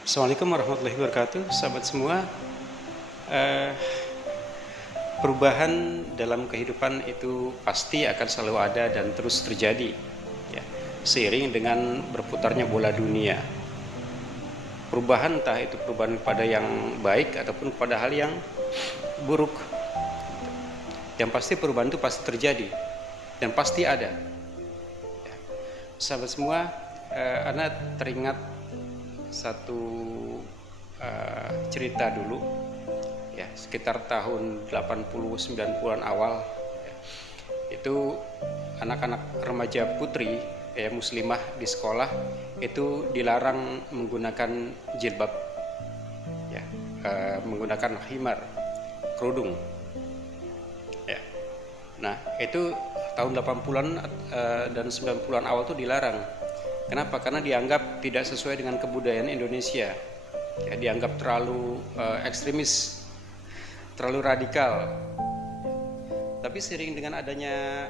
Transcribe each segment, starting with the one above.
Assalamualaikum warahmatullahi wabarakatuh, sahabat semua. Eh, Perubahan dalam kehidupan itu pasti akan selalu ada dan terus terjadi, ya, seiring dengan berputarnya bola dunia. Perubahan entah itu perubahan kepada yang baik ataupun kepada hal yang buruk. Yang pasti perubahan itu pasti terjadi dan pasti ada. Sahabat semua, Anda teringat satu cerita dulu, ya, sekitar tahun 80 90-an awal, ya, itu anak-anak remaja putri, ya, muslimah di sekolah itu dilarang menggunakan jilbab, ya, menggunakan khimar, kerudung, ya. Nah, itu tahun 80-an dan 90-an awal itu dilarang. Kenapa? Karena dianggap tidak sesuai dengan kebudayaan Indonesia. Ya, dianggap terlalu ekstremis, terlalu radikal. Tapi seiring dengan adanya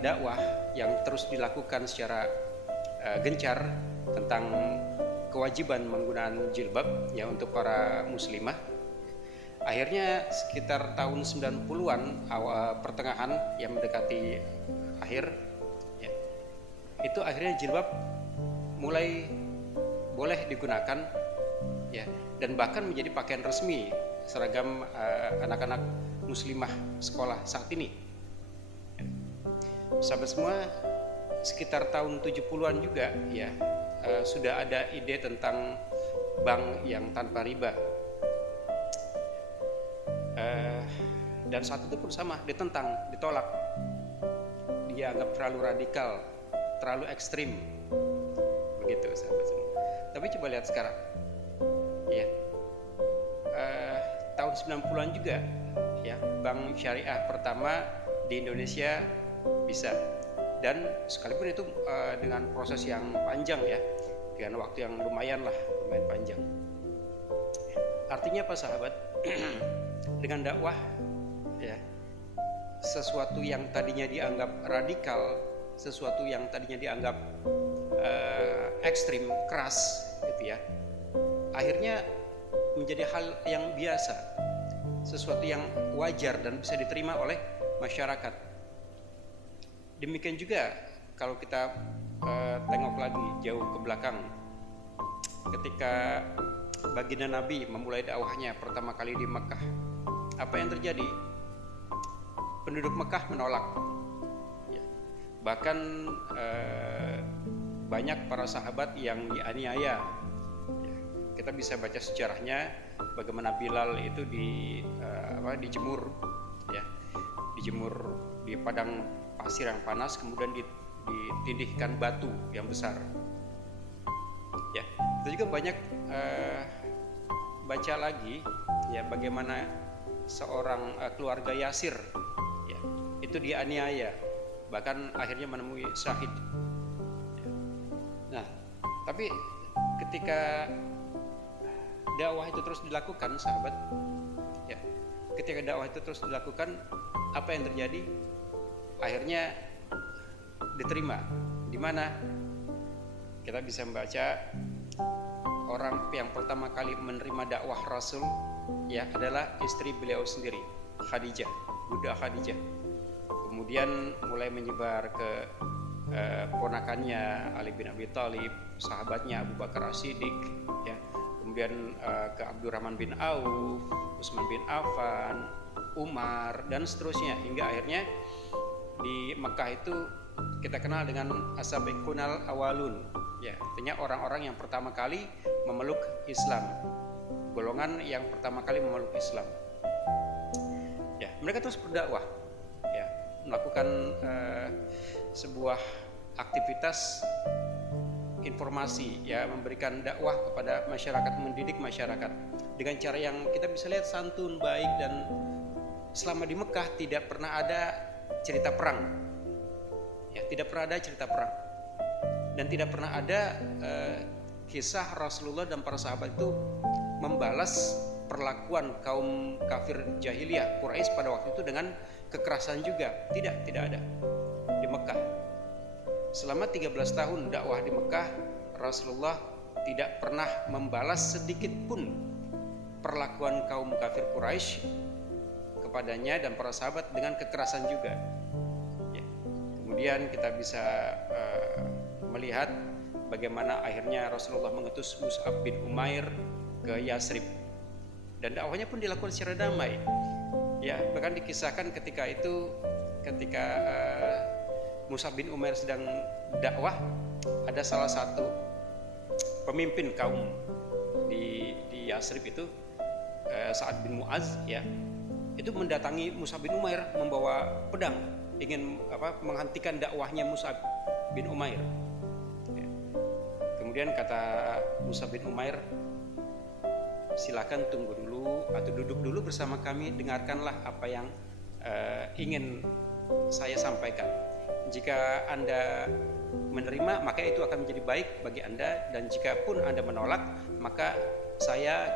dakwah yang terus dilakukan secara gencar tentang kewajiban menggunakan jilbab, ya, untuk para muslimah, akhirnya sekitar tahun 90-an awal pertengahan yang mendekati akhir, ya, itu akhirnya jilbab mulai boleh digunakan, ya, dan bahkan menjadi pakaian resmi seragam anak-anak muslimah sekolah saat ini. Sahabat semua, sekitar tahun 70-an juga, ya, sudah ada ide tentang bank yang tanpa riba. Dan saat itu pun sama, ditentang, ditolak. Dia anggap terlalu radikal, terlalu ekstrim. Begitu, sahabat semua. Tapi coba lihat sekarang, ya, tahun 90-an juga, ya, bank syariah pertama di Indonesia bisa, dan sekalipun itu dengan proses yang panjang, ya, dengan waktu yang lumayan panjang. Artinya apa, sahabat? Dengan dakwah, ya, sesuatu yang tadinya dianggap radikal, sesuatu yang tadinya dianggap ekstrim, keras, gitu ya, akhirnya menjadi hal yang biasa, sesuatu yang wajar dan bisa diterima oleh masyarakat. Demikian juga kalau kita tengok lagi jauh ke belakang, ketika baginda Nabi memulai dakwahnya pertama kali di Mekah, apa yang terjadi? Penduduk Mekah menolak, ya. Bahkan banyak para sahabat yang dianiaya, ya. Kita bisa baca sejarahnya bagaimana Bilal itu dijemur, ya, dijemur di padang pasir yang panas, kemudian ditindihkan batu yang besar, ya. Kita juga banyak baca lagi, ya, bagaimana seorang keluarga Yasir, ya, itu dianiaya, bahkan akhirnya menemui syahid, ya. Nah, tapi ketika dakwah itu terus dilakukan, sahabat, ya, ketika dakwah itu terus dilakukan, apa yang terjadi? Akhirnya diterima. Di mana kita bisa membaca orang yang pertama kali menerima dakwah Rasul, ya, adalah istri beliau sendiri, Khadijah, Bunda Khadijah. Kemudian mulai menyebar ke ponakannya Ali bin Abi Thalib, sahabatnya Abu Bakar As-Siddiq, ya, kemudian ke Abdurrahman bin Auf, Utsman bin Affan, Umar, dan seterusnya, hingga akhirnya di Mekah itu kita kenal dengan as-sabiqunal awalun, ya, artinya orang-orang yang pertama kali memeluk Islam, golongan yang pertama kali memeluk Islam, ya. Mereka terus berdakwah, ya, melakukan sebuah aktivitas informasi, ya, memberikan dakwah kepada masyarakat, mendidik masyarakat dengan cara yang kita bisa lihat santun, baik, dan selama di Mekah tidak pernah ada cerita perang, ya, tidak pernah ada cerita perang, dan tidak pernah ada kisah Rasulullah dan para sahabat itu membalas perlakuan kaum kafir jahiliyah Quraisy pada waktu itu dengan kekerasan juga. Tidak ada di Mekah. Selama 13 tahun dakwah di Mekah, Rasulullah tidak pernah membalas sedikit pun perlakuan kaum kafir Quraisy kepadanya dan para sahabat dengan kekerasan juga. Ya. Kemudian kita bisa melihat bagaimana akhirnya Rasulullah mengutus Mus'ab bin Umair ke Yasrib, dan dakwahnya pun dilakukan secara damai. Ya, bahkan dikisahkan ketika Mus'ab bin Umair sedang dakwah, ada salah satu pemimpin kaum di Yasrib itu, Sa'ad bin Mu'az, ya, itu mendatangi Mus'ab bin Umair membawa pedang, ingin menghentikan dakwahnya Mus'ab bin Umair. Ya. Kemudian kata Mus'ab bin Umair, silakan tunggu dulu atau duduk dulu bersama kami, dengarkanlah apa yang ingin saya sampaikan. Jika Anda menerima, maka itu akan menjadi baik bagi Anda, dan jika pun Anda menolak, maka saya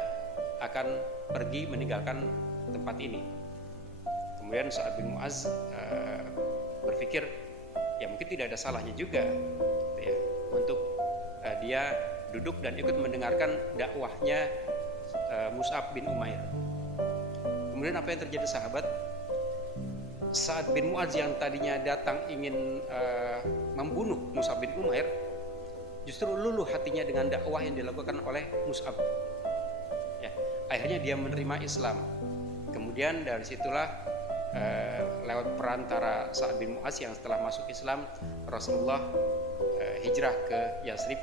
akan pergi meninggalkan tempat ini. Kemudian Sa'ad bin Mu'az berpikir, ya mungkin tidak ada salahnya juga, ya, untuk dia duduk dan ikut mendengarkan dakwahnya Mus'ab bin Umair. Kemudian apa yang terjadi, sahabat? Sa'ad bin Mu'az yang tadinya datang ingin membunuh Mus'ab bin Umair, justru luluh hatinya dengan dakwah yang dilakukan oleh Mus'ab. Ya, akhirnya dia menerima Islam. Kemudian dari situlah lewat perantara Sa'ad bin Mu'az yang setelah masuk Islam, Rasulullah hijrah ke Yasrib,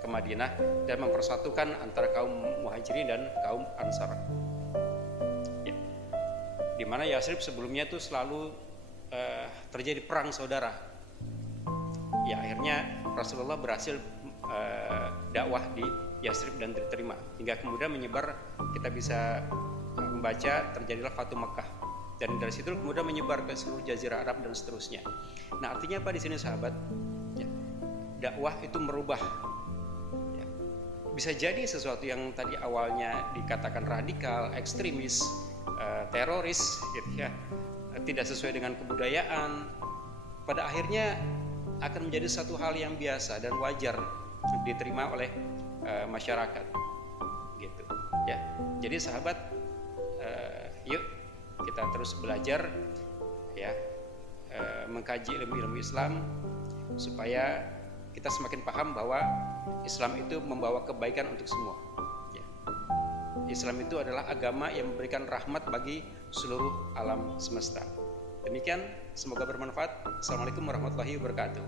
ke Madinah, dan mempersatukan antara kaum Muhajirin dan kaum Ansar. Di mana Yasrib sebelumnya itu selalu terjadi perang saudara. Ya, akhirnya Rasulullah berhasil dakwah di Yasrib dan diterima, hingga kemudian menyebar. Kita bisa membaca terjadilah Fatu Makkah, dan dari situ kemudian menyebar ke seluruh Jazirah Arab dan seterusnya. Nah, artinya apa di sini, sahabat? Ya, dakwah itu merubah. Ya, bisa jadi sesuatu yang tadi awalnya dikatakan radikal, ekstremis, teroris, gitu ya, tidak sesuai dengan kebudayaan, pada akhirnya akan menjadi satu hal yang biasa dan wajar diterima oleh masyarakat, gitu ya. Jadi sahabat, yuk kita terus belajar, ya, mengkaji ilmu-ilmu Islam supaya kita semakin paham bahwa Islam itu membawa kebaikan untuk semua. Islam itu adalah agama yang memberikan rahmat bagi seluruh alam semesta. Demikian, semoga bermanfaat. Assalamualaikum warahmatullahi wabarakatuh.